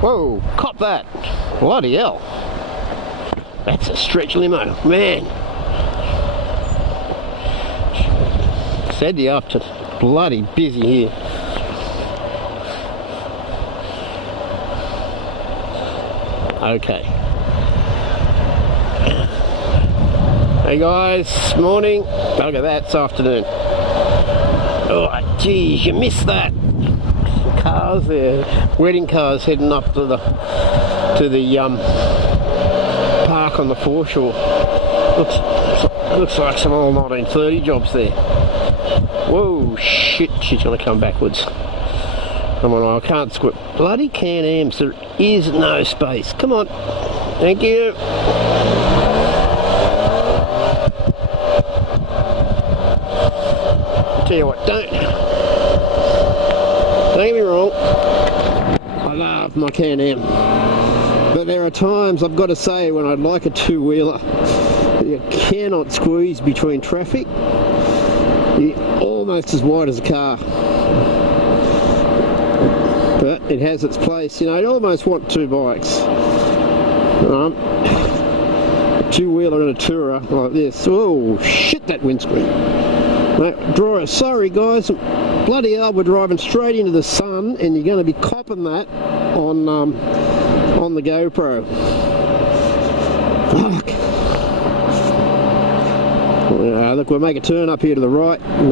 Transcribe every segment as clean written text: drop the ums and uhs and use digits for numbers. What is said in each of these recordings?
Whoa, cop that. Bloody hell. That's a stretch limo, man. Saturday after, bloody busy here. Okay. Hey guys, morning. Look at that, it's afternoon. Oh, geez, you missed that. Cars there, wedding cars heading up to the park on the foreshore. Looks like some old 1930 jobs there. Whoa, shit, she's gonna come backwards. Come on, I can't squat. Bloody Can-Ams, there is no space. Come on, thank you. Tell you what, don't get me wrong, I love my Can-Am, but there are times I've got to say when I'd like a two-wheeler, you cannot squeeze between traffic. You're almost as wide as a car, but it has its place. You know, you almost want two bikes, a two-wheeler and a tourer like this. Oh shit, that windscreen. Drawer, sorry guys, bloody hell, we're driving straight into the sun and you're going to be copping that on the GoPro. Fuck. Look, we'll make a turn up here to the right and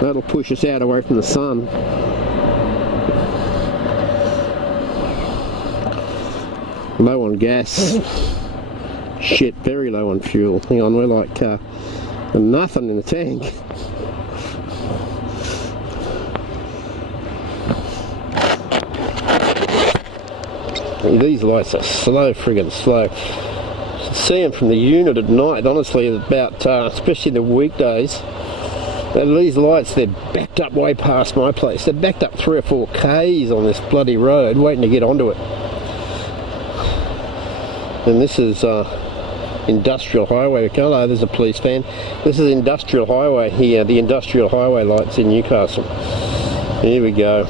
that'll push us out away from the sun. Low on gas. Shit, very low on fuel. Hang on, we're like nothing in the tank. These lights are slow, friggin' slow. See them from the unit at night, honestly, about, especially the weekdays. These lights, they're backed up way past my place. They're backed up 3 or 4 Ks on this bloody road, waiting to get onto it. And this is Industrial Highway. Hello, there's a police van. This is Industrial Highway here, the Industrial Highway lights in Newcastle. Here we go.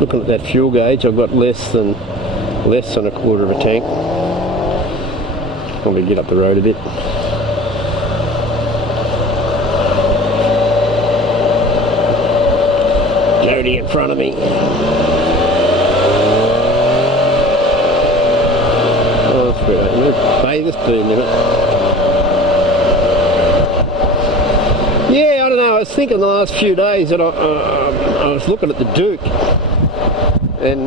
Looking at that fuel gauge, I've got less than a quarter of a tank. Probably get up the road a bit. Jody in front of me. Oh, that's pretty right. Hey, this boom in it. Yeah, I don't know. I was thinking the last few days that I was looking at the Duke, and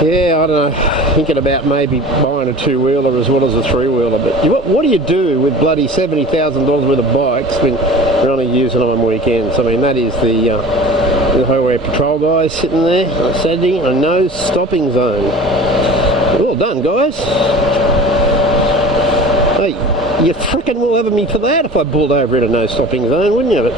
yeah, I don't know, thinking about maybe buying a two-wheeler as well as a three-wheeler. But what do you do with bloody $70,000 worth of bikes when you're only using them on weekends? I mean, that is the highway patrol guys sitting there on Saturday, a no stopping zone. Well done, guys. Hey, you frickin' will have me for that if I pulled over in a no stopping zone, wouldn't you? But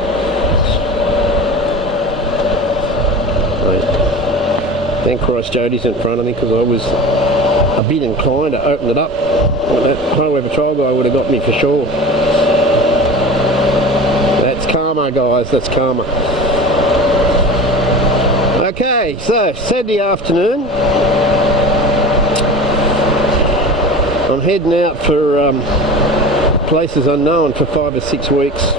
thank Christ Jody's in front of me, because I was a bit inclined to open it up. Well, that highway patrol guy would have got me for sure. That's karma, guys, that's karma. Okay, so Saturday afternoon. I'm heading out for places unknown for 5 or 6 weeks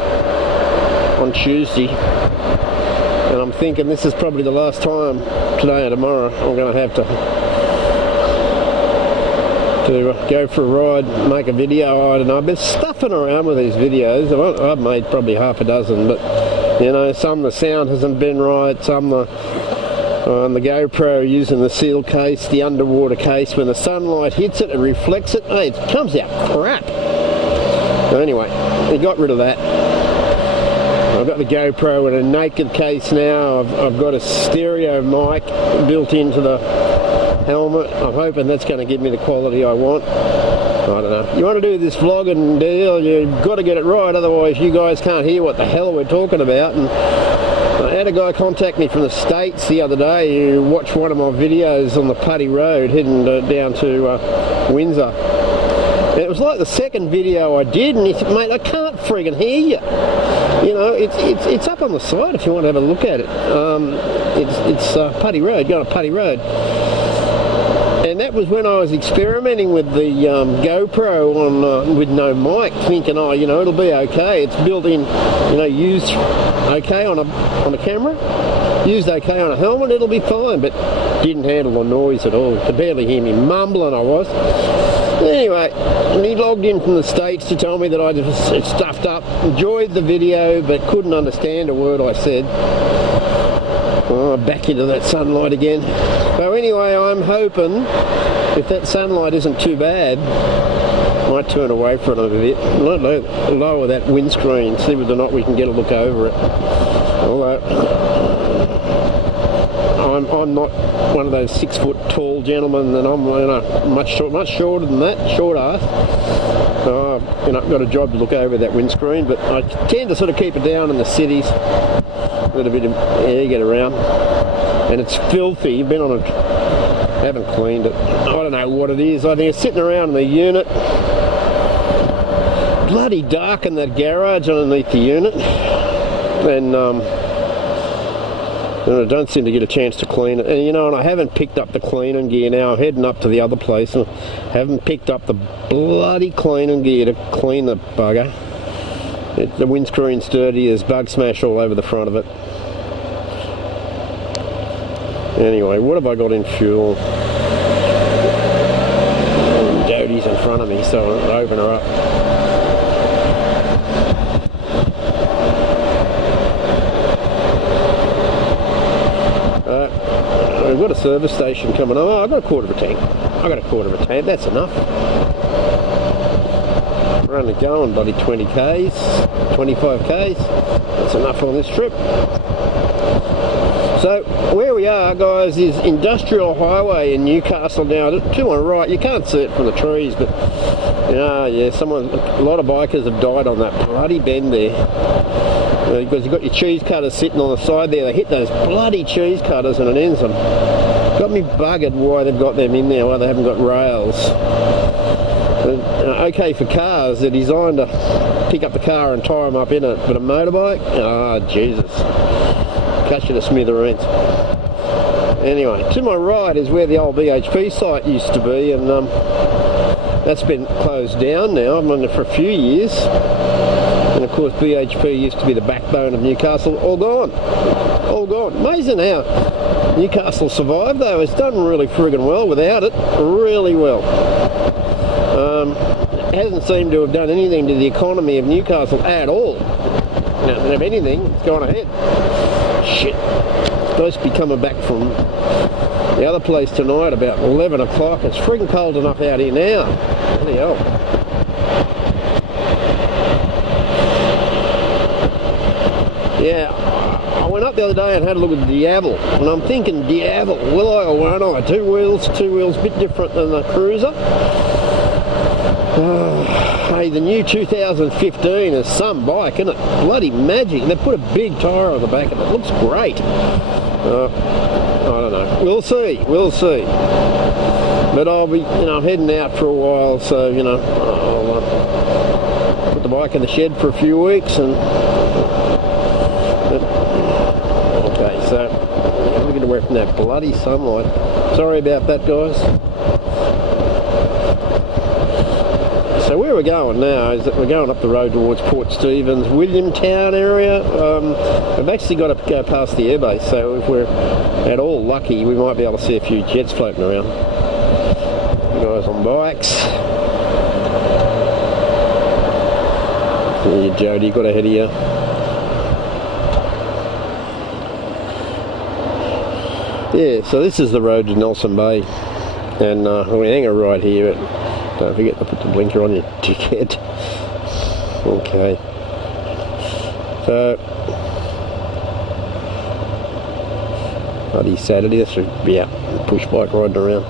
on Tuesday. And I'm thinking this is probably the last time, today or tomorrow, I'm going to have to go for a ride, make a video. I don't know, I've been stuffing around with these videos. I've made probably half a dozen, but you know, some the sound hasn't been right, some on the GoPro using the seal case, the underwater case, when the sunlight hits it, it reflects it. Hey, it comes out crap. So anyway, we got rid of that. I've got the GoPro in a naked case now. I've got a stereo mic built into the helmet. I'm hoping that's going to give me the quality I want. I don't know. You want to do this vlogging deal, you've got to get it right, otherwise you guys can't hear what the hell we're talking about. And I had a guy contact me from the States the other day who watched one of my videos on the Putty Road heading down to Windsor. And it was like the second video I did, and he said, mate, I can't friggin' hear you. You know, it's up on the side if you want to have a look at it. It's Putty Road, going to Putty Road. And that was when I was experimenting with the GoPro on with no mic, thinking, oh, you know, it'll be okay. It's built in, you know, used okay on a camera, used okay on a helmet, it'll be fine. But didn't handle the noise at all. You could barely hear me mumbling, I was. Anyway, and he logged in from the States to tell me that I just stuffed up, enjoyed the video, but couldn't understand a word I said. Oh, back into that sunlight again. So anyway, I'm hoping, if that sunlight isn't too bad, I might turn away from it a bit, lower that windscreen, see whether or not we can get a look over it. Although, I'm not one of those 6 foot tall gentlemen, and I'm, you know, much shorter than that, short ass. You know, I've got a job to look over that windscreen, but I tend to sort of keep it down in the cities. A little bit of air get around, and it's filthy. You've been on it, haven't cleaned it. I don't know what it is. I think it's sitting around in the unit. Bloody dark in that garage underneath the unit, and I don't seem to get a chance to clean it. And you know, and I haven't picked up the cleaning gear now. I'm heading up to the other place and haven't picked up the bloody cleaning gear to clean the bugger. The windscreen's dirty, there's bug smash all over the front of it. Anyway, what have I got in fuel? Jodie's in front of me, so I'll open her up. We've got a service station coming on. Oh, I've got a quarter of a tank. That's enough. We're only going bloody 20 k's, 25 k's. That's enough on this trip. So where we are, guys, is Industrial Highway in Newcastle now. To my right, you can't see it from the trees, but yeah, a lot of bikers have died on that bloody bend there. Because you've got your cheese cutters sitting on the side there. They hit those bloody cheese cutters and it ends them. Got me buggered why they've got them in there, why they haven't got rails. Okay for cars, they're designed to pick up the car and tie them up in it, but a motorbike? Oh, Jesus. Cut you to smithereens. Anyway, to my right is where the old BHP site used to be, and that's been closed down now. I've been there for a few years. And of course BHP used to be the backbone of Newcastle, all gone. Amazing how Newcastle survived though. It's done really friggin' well without it, really well. It hasn't seemed to have done anything to the economy of Newcastle at all. Now, if anything, it's gone ahead. Shit. Supposed to be coming back from the other place tonight about 11 o'clock. It's friggin' cold enough out here now. Bloody hell. Yeah, I went up the other day and had a look at the Diavel, and I'm thinking, Diavel, will I or won't I? Two wheels, a bit different than the Cruiser. Hey, the new 2015 is some bike, isn't it? Bloody magic. They put a big tyre on the back of it. It looks great. I don't know. We'll see. But I'll be, you know, heading out for a while, so, you know, I'll put the bike in the shed for a few weeks and... Okay, so I'm going to get away from that bloody sunlight. Sorry about that, guys. So where we're going now is that we're going up the road towards Port Stephens, Williamton area. We've actually got to go past the airbase, so if we're at all lucky, we might be able to see a few jets floating around. Guys on bikes. Here, Jody, got ahead of you. Yeah, so this is the road to Nelson Bay, and we hang her right here, but don't forget to put the blinker on, you dickhead. Okay. So, bloody Saturday, this should be out push bike riding around.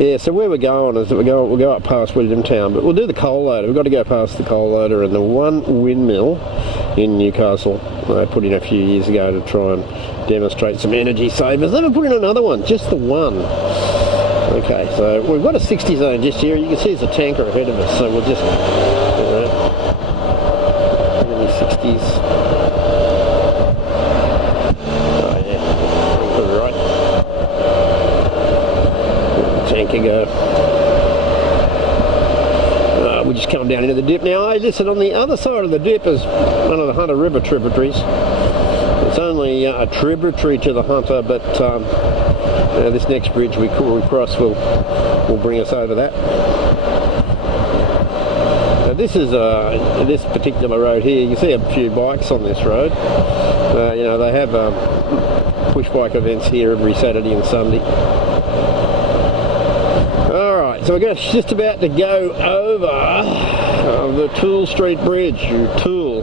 Yeah, so where we're going is that we'll go up past Williamton, but we'll do the coal loader. We've got to go past the coal loader and the one windmill in Newcastle. They put in a few years ago to try and demonstrate some energy savers. Never put in another one, just the one. Okay, so we've got a 60 zone just here. You can see there's a tanker ahead of us, so we'll just... the dip. Now, hey, listen, on the other side of the dip is one of the Hunter River tributaries. It's only a tributary to the Hunter, but this next bridge we cross will bring us over that. Now, this is this particular road here. You see a few bikes on this road. You know, they have push bike events here every Saturday and Sunday. Alright, so we're just about to go over the Toole Street Bridge, Toole.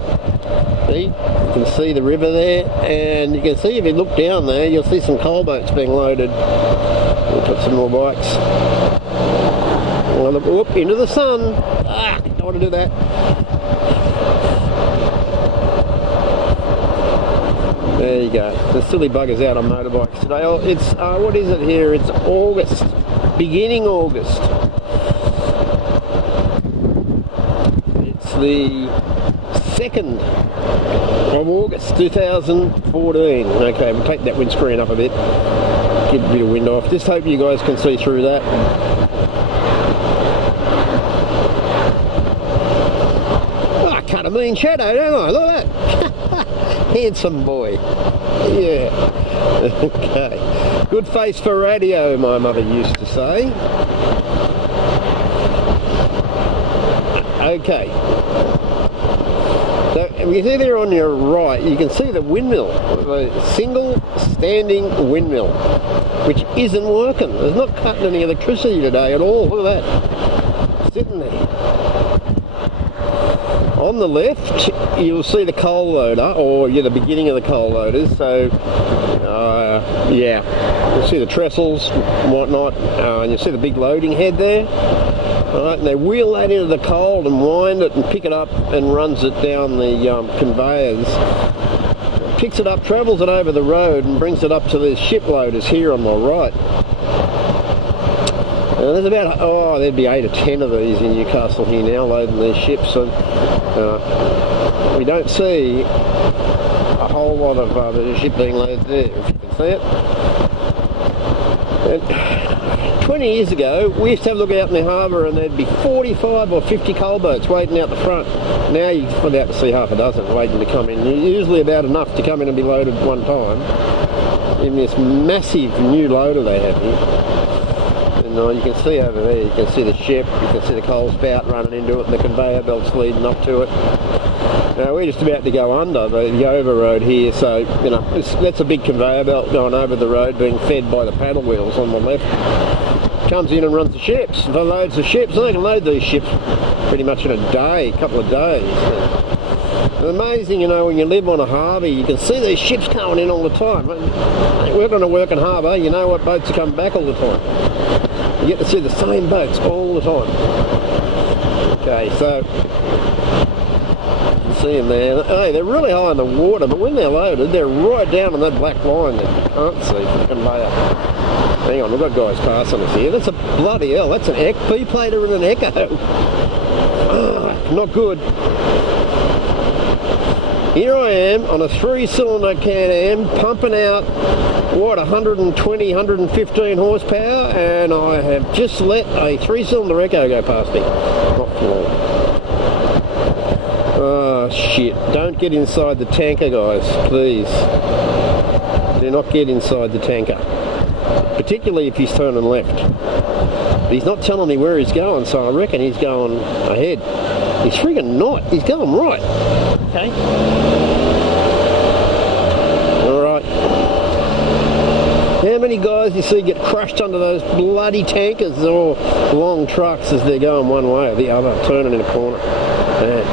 See? You can see the river there, and you can see if you look down there, you'll see some coal boats being loaded. We'll put some more bikes. Whoop, into the sun. Don't want to do that. There you go. The silly buggers out on motorbikes today. Oh, it's what is it here? It's August, beginning August. It's the 2nd of August 2014. Okay, we'll take that windscreen up a bit, give a bit of wind off. Just hope you guys can see through that. Oh, I cut a mean shadow, don't I? Look at that. Handsome boy. Yeah. Okay. Good face for radio, my mother used to say. Okay. So you see there on your right, you can see the windmill, the single standing windmill, which isn't working. It's not cutting any electricity today at all. Look at that. Sitting there. On the left, you'll see the coal loader, or the beginning of the coal loaders. So, yeah, you'll see the trestles and whatnot, and you'll see the big loading head there. Alright, and they wheel that into the coal and wind it and pick it up and runs it down the conveyors. Picks it up, travels it over the road and brings it up to the ship loaders here on my right. There's about, there'd be 8 or 10 of these in Newcastle here now loading these ships, and we don't see a whole lot of the ship being loaded there, if you can see it. And 20 years ago, we used to have a look out in the harbour and there'd be 45 or 50 coal boats waiting out the front. Now you can find out to see half a dozen waiting to come in. Usually about enough to come in and be loaded one time. In this massive new loader they have here. And you can see over there, you can see the ship, you can see the coal spout running into it and the conveyor belts leading up to it. Now we're just about to go under the over road here, so you know that's a big conveyor belt going over the road being fed by the paddle wheels on the left. Comes in and runs the ships, and loads the ships, and they can load these ships pretty much in a day, a couple of days. It's amazing, you know, when you live on a harbour, you can see these ships coming in all the time. We're on a working harbour, you know what boats are coming back all the time. You get to see the same boats all the time. Okay, so you can see them there. Hey, they're really high in the water, but when they're loaded, they're right down on that black line that you can't see from the conveyor. Hang on, we've got guys passing us here. That's a bloody hell. That's an P-plater and an Echo. Not good. Here I am on a 3-cylinder Can-Am pumping out, what, 120, 115 horsepower, and I have just let a 3-cylinder Echo go past me. Not for long. Oh, shit. Don't get inside the tanker, guys, please. Do not get inside the tanker. Particularly if he's turning left. But he's not telling me where he's going, so I reckon he's going ahead. He's friggin' not. He's going right. Okay. Alright. How many guys you see get crushed under those bloody tankers or long trucks as they're going one way or the other, turning in a corner? Man.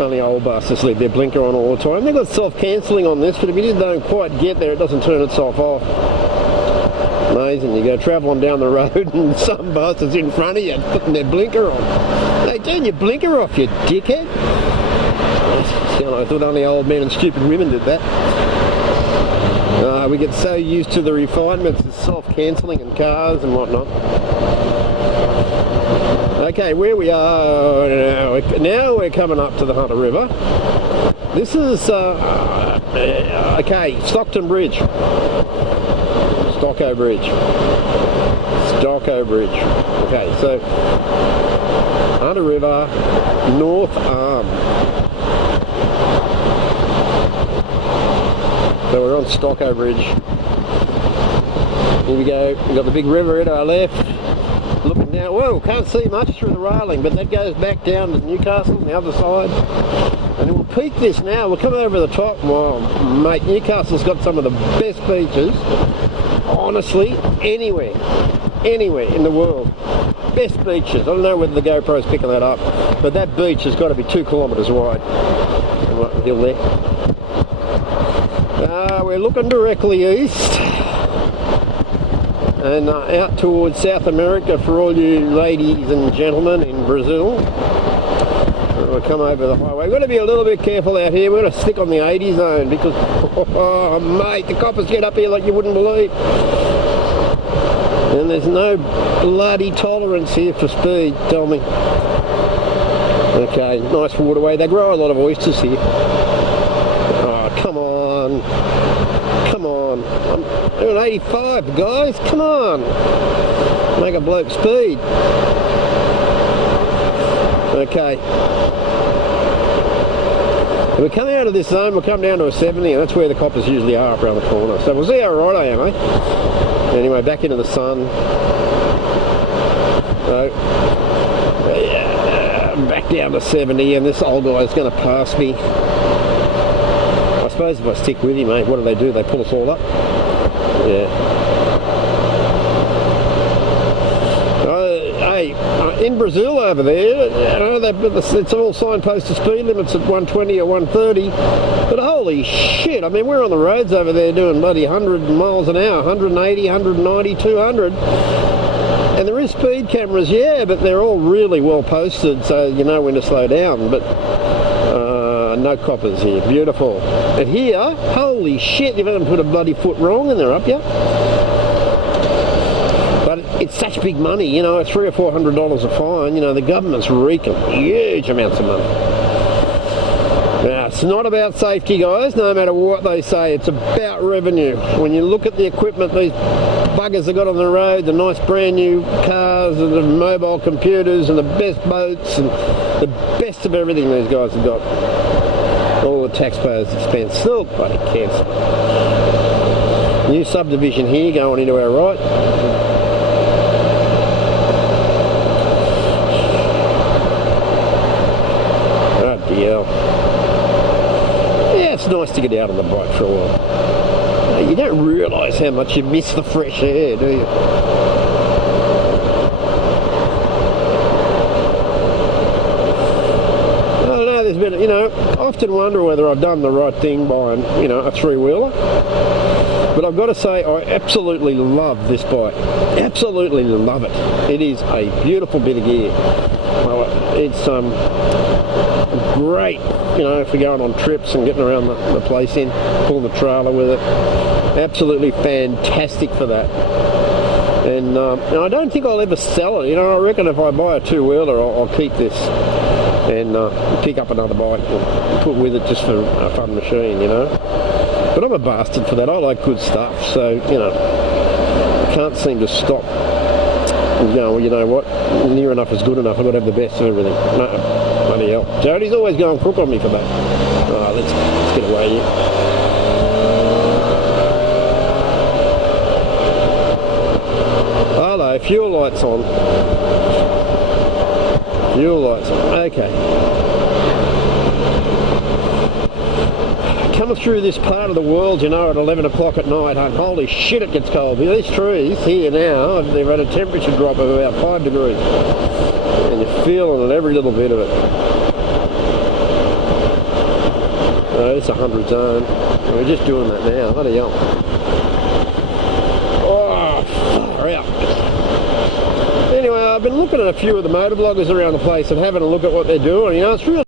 Only old bastards leave their blinker on all the time. They've got self-cancelling on this, but if you don't quite get there, it doesn't turn itself off. Amazing. You go travelling down the road and some bastards in front of you putting their blinker on. Hey, turn your blinker off, you dickhead. I thought only old men and stupid women did that. We get so used to the refinements of self-cancelling in cars and whatnot. Okay, where we are now, we're coming up to the Hunter River. This is, okay, Stockton Bridge. Stocko Bridge. Okay, so Hunter River, North Arm. So we're on Stocko Bridge. Here we go, we've got the big river at our left. Looking down, whoa, can't see much through the railing, but that goes back down to Newcastle on the other side. And we'll peak this now, we'll come over the top. Well, mate, Newcastle's got some of the best beaches, honestly, anywhere in the world. Best beaches. I don't know whether the GoPro's picking that up, but that beach has got to be 2 kilometres wide. Right, the hill there. We're looking directly east and out towards South America for all you ladies and gentlemen in Brazil. We'll come over the highway. We've got to be a little bit careful out here. We're going to stick on the 80 zone because, oh mate, the coppers get up here like you wouldn't believe. And there's no bloody tolerance here for speed, tell me. Okay, nice waterway. They grow a lot of oysters here. Oh, come on. Come on. I'm doing 85, guys. Come on. Make a bloke speed. Okay. If we come out of this zone, we'll come down to a 70, and that's where the coppers usually are up around the corner. So we'll see how right I am, eh? Anyway, back into the sun. So, yeah, back down to 70, and this old guy's going to pass me. I suppose if I stick with him, mate, what do? They pull us all up? Yeah. Hey, in Brazil over there, you know, it's all signposted speed limits at 120 or 130, but holy shit, I mean, we're on the roads over there doing bloody 100 miles an hour, 180, 190, 200, and there is speed cameras, yeah, but they're all really well posted, so you know when to slow down, but no coppers here. Beautiful. And here, holy shit, you haven't put a bloody foot wrong in there, up yet? But it's such big money, you know, $300 or $400 a fine. You know, the government's reeking huge amounts of money. Now, it's not about safety, guys, no matter what they say. It's about revenue. When you look at the equipment these buggers have got on the road, the nice brand new cars and the mobile computers and the best boats and the best of everything these guys have got. All the taxpayers' expense. Still bloody cancer. New subdivision here going into our right. Oh dear. Yeah, it's nice to get out on the bike for a while. You don't realise how much you miss the fresh air, do you? You know, I often wonder whether I've done the right thing buying, you know, a three-wheeler. But I've got to say, I absolutely love this bike. Absolutely love it. It is a beautiful bit of gear. It's great, you know, for going on trips and getting around the place in, pulling the trailer with it. Absolutely fantastic for that. And I don't think I'll ever sell it. You know, I reckon if I buy a two-wheeler, I'll keep this and pick up another bike and put with it just for a fun machine, you know. But I'm a bastard for that. I like good stuff, so, you know, I can't seem to stop. You know, well, you know what? Near enough is good enough. I've got to have the best of everything. No, bloody hell. Jody's always going crook on me for that. Oh, let's get away here. Hello, fuel lights on. Fuel lights on. Okay. Coming through this part of the world, you know, at 11 o'clock at night, and holy shit, it gets cold. These trees here now, they've had a temperature drop of about 5 degrees. And you're feeling it, every little bit of it. Oh, it's 100 zone. We're just doing that now. Bloody hell. Oh, far out. Anyway, I've been looking at a few of the motor bloggers around the place and having a look at what they're doing. You know, it's really